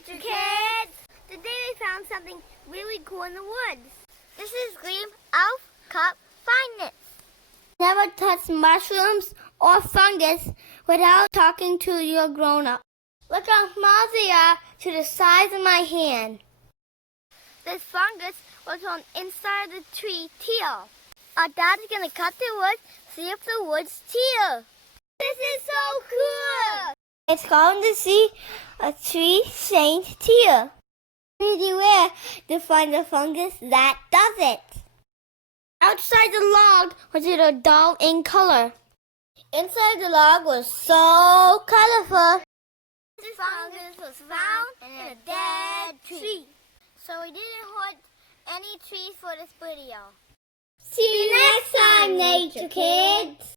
Nature Kids! Today we found something really cool in the woods. This is green elf cup fineness. Never touch mushrooms or fungus without talking to your grown-up. Look how small they are to the size of my hand. This fungus was on inside of the tree teal. Our dad's gonna cut the wood, see if the wood's teal. This is so cool! It's going to see a tree stained teal. Pretty rare to find a fungus that does it. Outside the log was a dull in color. Inside the log was so colorful. This fungus was found in a dead tree. So we didn't hurt any trees for this video. See you next time, Nature Kids!